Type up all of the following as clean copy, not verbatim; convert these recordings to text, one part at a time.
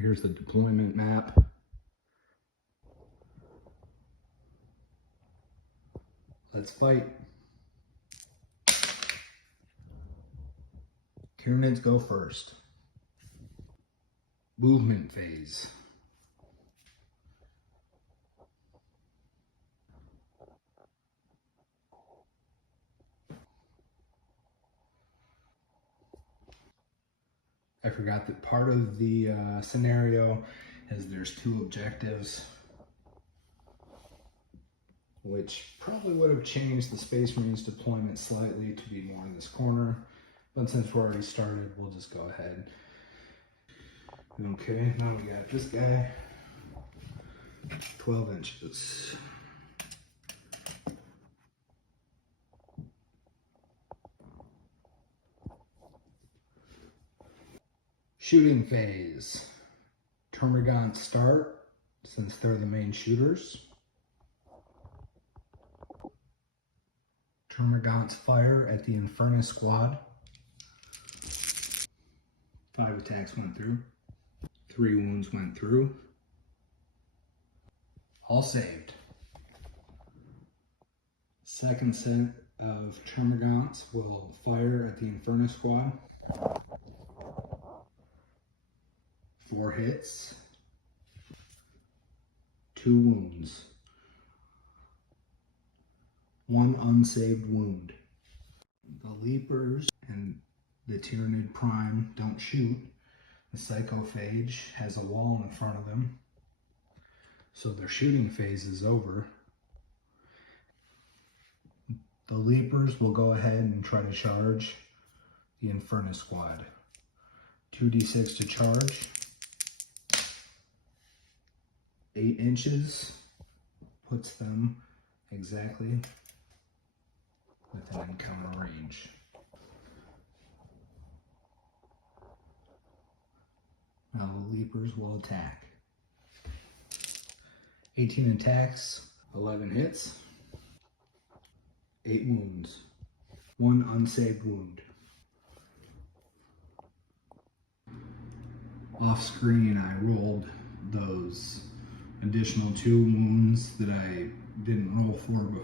Here's the deployment map. Let's fight. Tyranids go first. Movement phase. I forgot that part of the scenario is there's two objectives, which probably would have changed the Space Marines deployment slightly to be more in this corner. But since we're already started, we'll just go ahead. Okay, now we got this guy, 12 inches. Shooting phase. Termagants start, since they're the main shooters. Termagants fire at the Infernus squad. 5 attacks went through. 3 wounds went through. All saved. Second set of Termagants will fire at the Infernus squad. 4 hits. 2 wounds. 1 unsaved wound. The Leapers and the Tyranid Prime don't shoot. The Psychophage has a wall in front of them, so their shooting phase is over. The Leapers will go ahead and try to charge the Infernus squad. 2d6 to charge. 8 inches puts them exactly within encounter range. Now the Leapers will attack. 18 attacks, 11 hits, 8 wounds, 1 unsaved wound. Off screen, I rolled those additional 2 wounds that I didn't roll for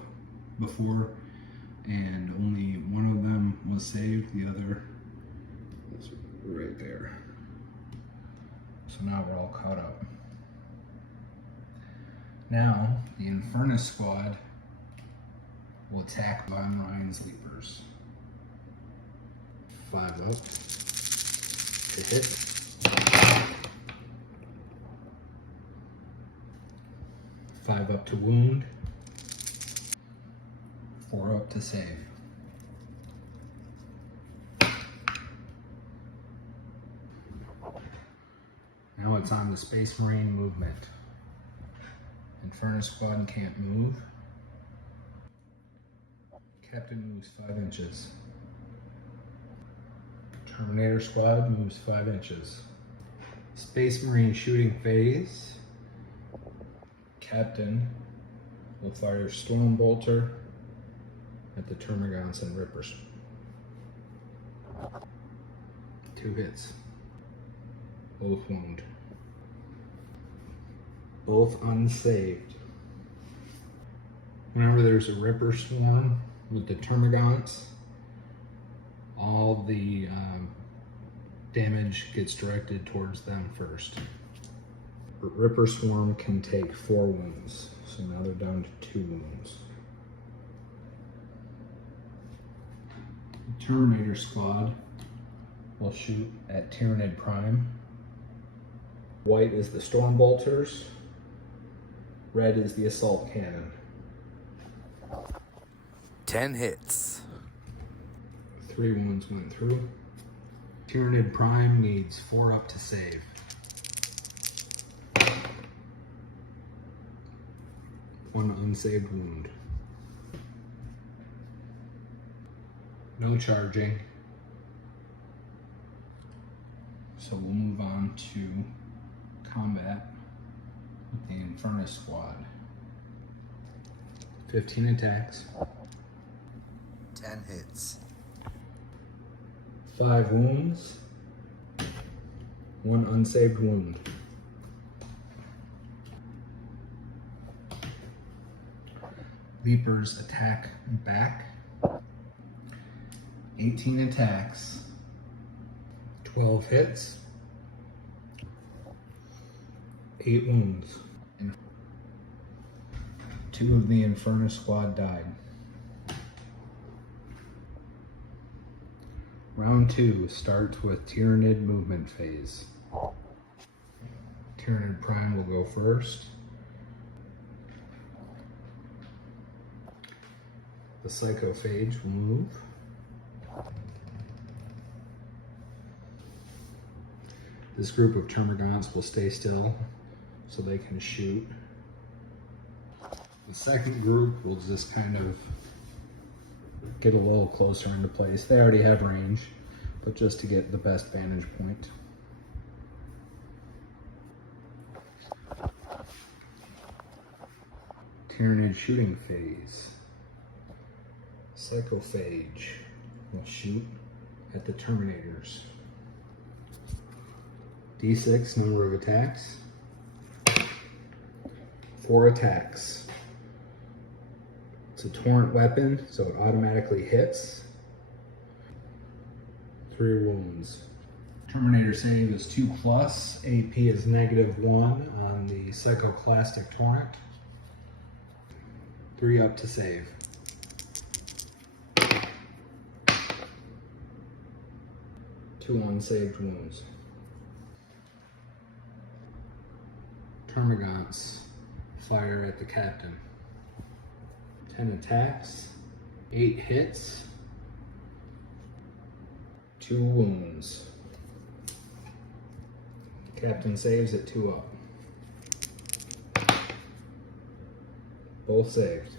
before, and only one of them was saved. The other was right there. So now we're all caught up. Now the Infernus squad will attack Von Ryan's Leapers. 5 up to hit. 5 up to wound. 4 up to save. Now it's on the Space Marine movement. Infernus squad can't move. Captain moves 5 inches. Terminator squad moves 5 inches. Space Marine shooting phase. Captain will fire Storm Bolter at the Termagants and Rippers. 2 hits. Both wound. Both unsaved. Whenever there's a Ripper swarm with the Termagants, all the damage gets directed towards them first. Ripper swarm can take 4 wounds, so now they're down to 2 wounds. The Terminator squad will shoot at Tyranid Prime. White is the Storm Bolters. Red is the Assault Cannon. 10 hits. 3 wounds went through. Tyranid Prime needs 4 up to save. One unsaved wound. No charging. So we'll move on to combat with the Infernus squad. 15 attacks. 10 hits. 5 wounds. 1 unsaved wound. Leapers attack back. 18 attacks. 12 hits. 8 wounds. And 2 of the Inferno squad died. Round 2 starts with Tyranid movement phase. Tyranid Prime will go first. The Psychophage will move. This group of termagants will stay still so they can shoot. The second group will just kind of get a little closer into place. They already have range, but just to get the best vantage point. Tyranid shooting phase. Psychophage will shoot at the Terminators. D6 number of attacks. 4 attacks. It's a torrent weapon, so it automatically hits. 3 wounds. Terminator save is 2+. AP is -1 on the Psychoclastic Torrent. 3 up to save. Two unsaved wounds. Termagants fire at the captain. 10 attacks, 8 hits, 2 wounds. Captain saves at 2 up. Both saved.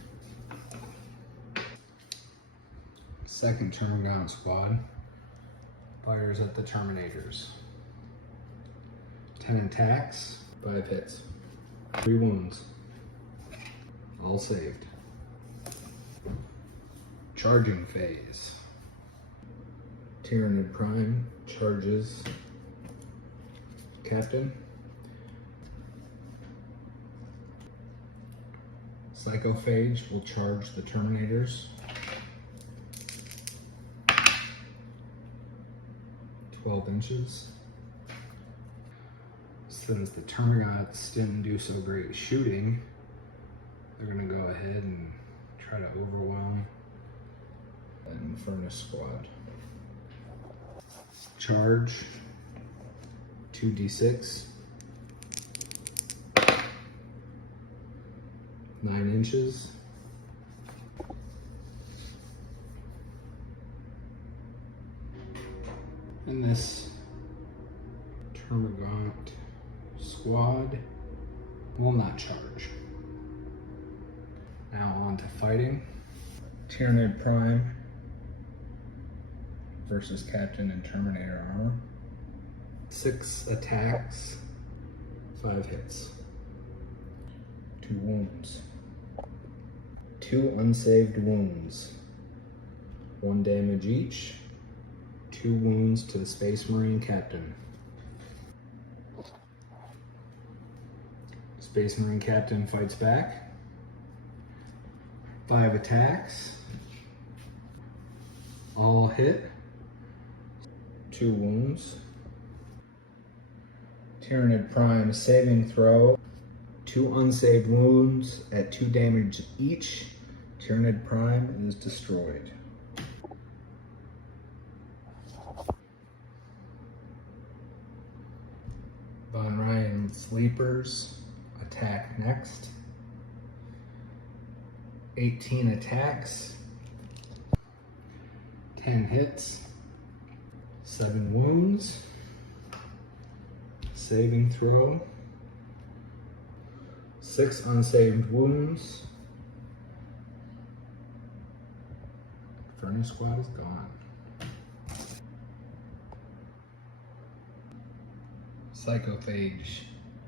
Second Termagant squad fires at the Terminators. 10 attacks, 5 hits, 3 wounds. All saved. Charging phase. Tyranid Prime charges Captain. Psychophage will charge the Terminators. 12 inches. Since the Termagants didn't do so great shooting, they're going to go ahead and try to overwhelm an Inferno squad. Charge. 2d6. 9 inches. And this Termagant squad will not charge. Now on to fighting. Tyranid Prime versus Captain in Terminator armor. 6 attacks, 5 hits, 2 wounds, 2 unsaved wounds, 1 damage each, 2 wounds to the Space Marine Captain. Space Marine Captain fights back. 5 attacks, all hit, 2 wounds. Tyranid Prime saving throw, 2 unsaved wounds at 2 damage each. Tyranid Prime is destroyed. Von Ryan's Sleepers attack next. 18 attacks, 10 hits, 7 wounds. Saving throw, 6 unsaved wounds. Inferno squad is gone. Psychophage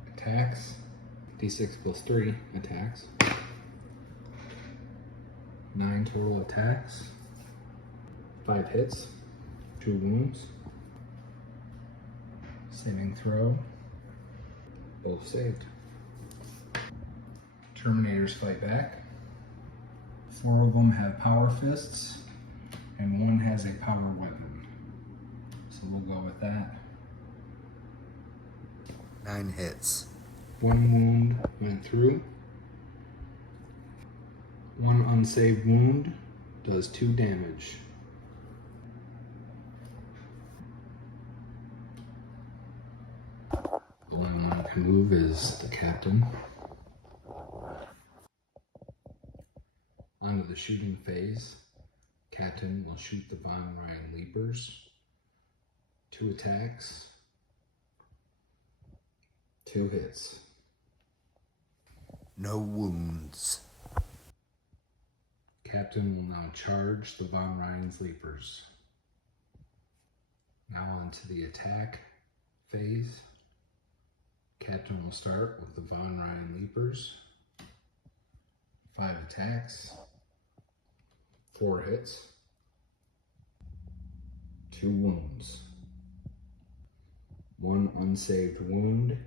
attacks. D6 + 3 attacks. 9 total attacks. 5 hits. 2 wounds. Saving throw. Both saved. Terminators fight back. 4 of them have power fists, and 1 has a power weapon. So we'll go with that. 9 hits. 1 wound went through. 1 unsaved wound does 2 damage. The only one who can move is the captain. Onto the shooting phase. Captain will shoot the Von Ryan Leapers. 2 attacks. 2 hits. No wounds. Captain will now charge the Von Ryan's Leapers. Now onto the attack phase. Captain will start with the Von Ryan Leapers. 5 attacks. 4 hits. 2 wounds. 1 unsaved wound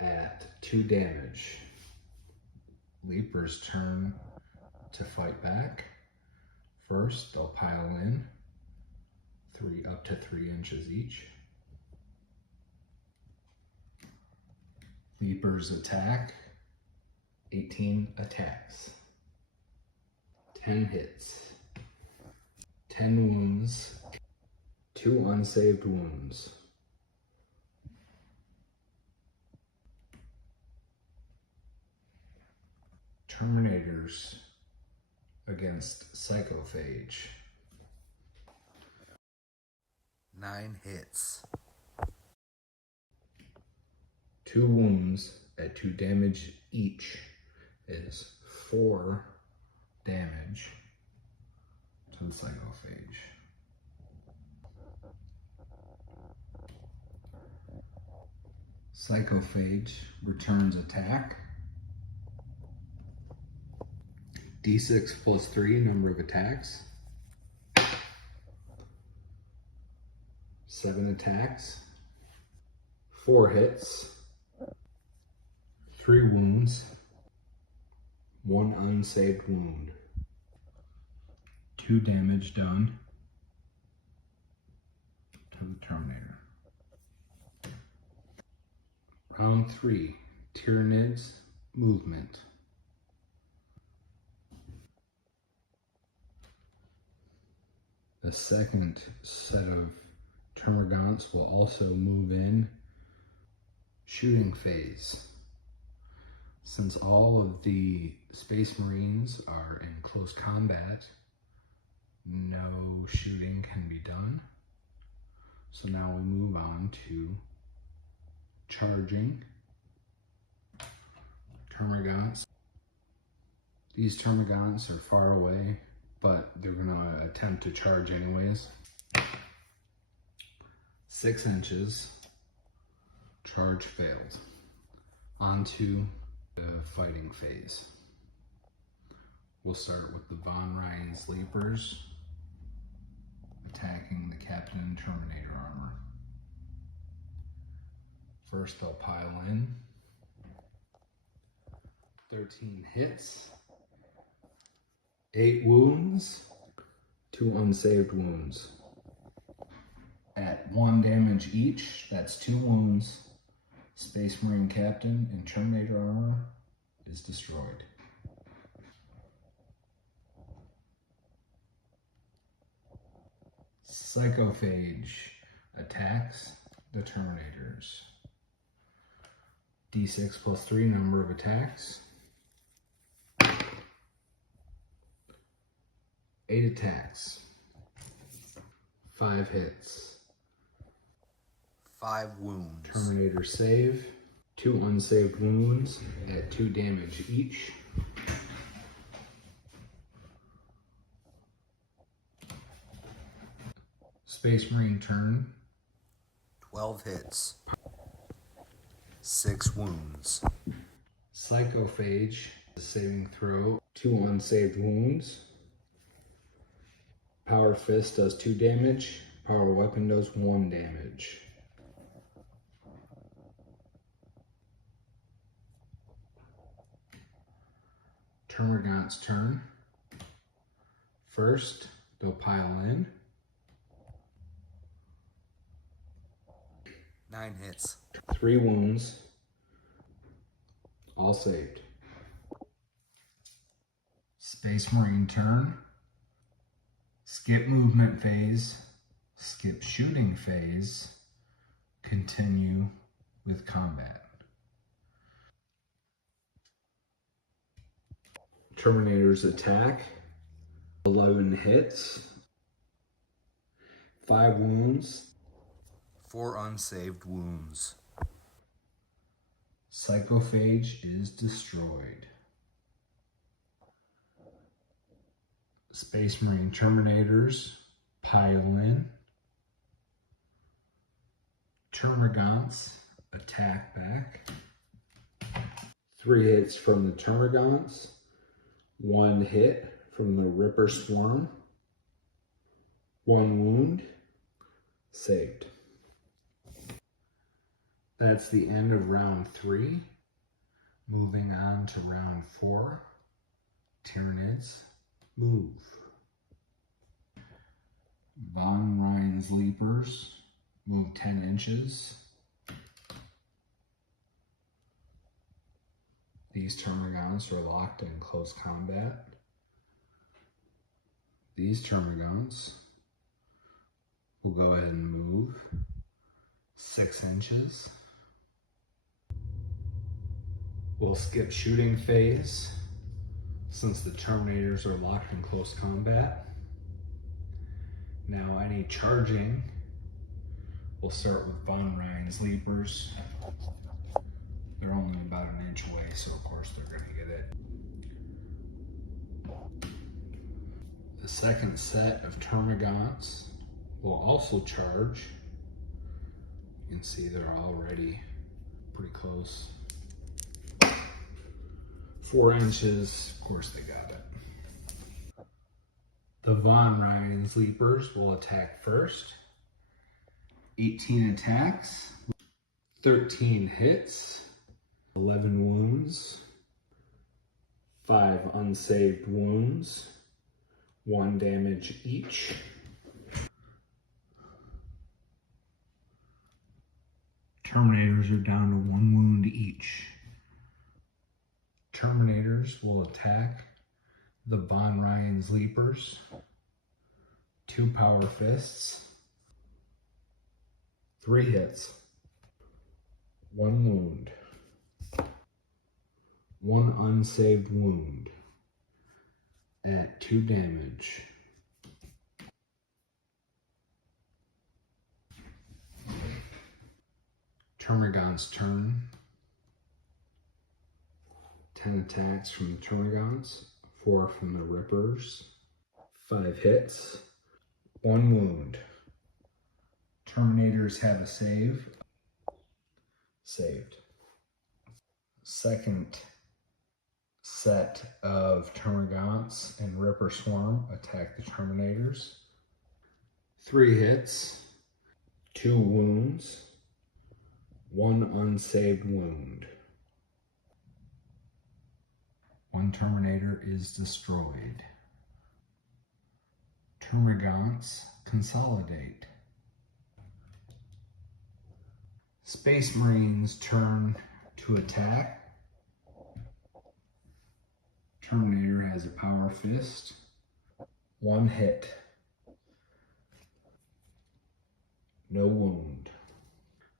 at 2 damage. Leapers turn to fight back. First, they'll pile in up to 3 inches each. Leapers attack. 18 attacks. 10 hits. 10 wounds. 2 unsaved wounds. Terminators against Psychophage. 9 hits. 2 wounds at 2 damage each is 4 damage to the Psychophage. Psychophage returns attack. D6 plus 3 number of attacks. 7 attacks. 4 hits. 3 wounds. 1 unsaved wound. 2 damage done to the Terminator. Round 3. Tyranids movement. The second set of Termagants will also move in shooting phase. Since all of the Space Marines are in close combat, no shooting can be done. So now we move on to charging Termagants. These Termagants are far away, but they're gonna attempt to charge anyways. 6 inches, charge failed. Onto the fighting phase. We'll start with the Von Ryan's Leapers attacking the Captain and Terminator armor. First they'll pile in. 13 hits. 8 wounds, 2 unsaved wounds. At 1 damage each, that's 2 wounds. Space Marine Captain and Terminator armor is destroyed. Psychophage attacks the Terminators. D6 plus 3 number of attacks. 8 attacks. 5 hits. 5 wounds. Terminator save. 2 unsaved wounds at 2 damage each. Space Marine turn. 12 hits. 6 wounds. Psychophage saving throw. 2 unsaved wounds. Power Fist does 2 damage. Power Weapon does 1 damage. Termagant's turn. First, they'll pile in. 9 hits. 3 wounds. All saved. Space Marine turn. Skip movement phase. Skip shooting phase. Continue with combat. Terminator's attack. 11 hits. 5 wounds. 4 unsaved wounds. Psychophage is destroyed. Space Marine Terminators pile in. Termagants attack back. 3 hits from the Termagants. 1 hit from the Ripper Swarm. 1 wound. Saved. That's the end of round 3. Moving on to round 4. Tyranids move. Von Ryan's Leapers move 10 inches. These Termagants are locked in close combat. These Termagants will go ahead and move 6 inches. We'll skip shooting phase since the Terminators are locked in close combat. Now any charging, we'll start with Von Ryan's Leapers. They're only about an inch away, so of course they're going to get it. The second set of Termagants will also charge. You can see they're already pretty close. 4 inches, of course they got it. The Von Ryan's Leapers will attack first. 18 attacks, 13 hits, 11 wounds, 5 unsaved wounds, 1 damage each. Terminators are down to 1 wound each. Terminators will attack the Von Ryan's Leapers. 2 power fists. 3 hits. 1 wound. 1 unsaved wound. At 2 damage. Termagant's turn. 10 attacks from the Termagants, 4 from the Rippers, 5 hits, 1 wound. Terminators have a save. Saved. Second set of Termagants and Ripper Swarm attack the Terminators. 3 hits, 2 wounds, 1 unsaved wound. 1 Terminator is destroyed. Termagants consolidate. Space Marines turn to attack. Terminator has a power fist. 1 hit. No wound.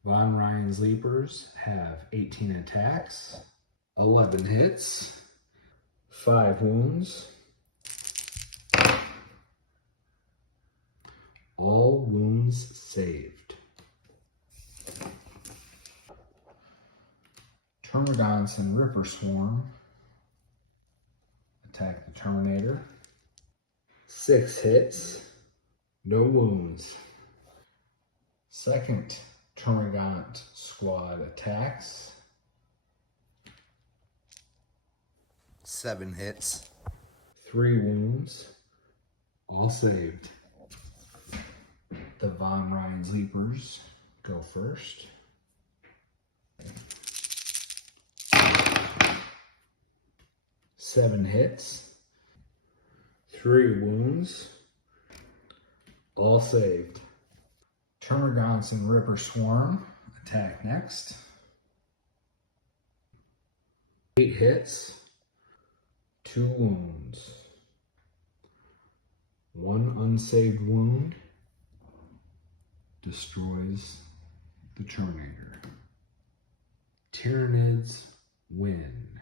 Von Ryan's Leapers have 18 attacks, 11 hits, 5 wounds. All wounds saved. Termagants and Ripper Swarm attack the Terminator. 6 hits, no wounds. Second Termagant squad attacks. 7 hits. 3 wounds, all saved. The Von Ryan's Leapers go first. 7 hits, 3 wounds, all saved. Termagants and Ripper Swarm attack next. 8 hits, 2 wounds, 1 unsaved wound, destroys the Terminator. Tyranids win.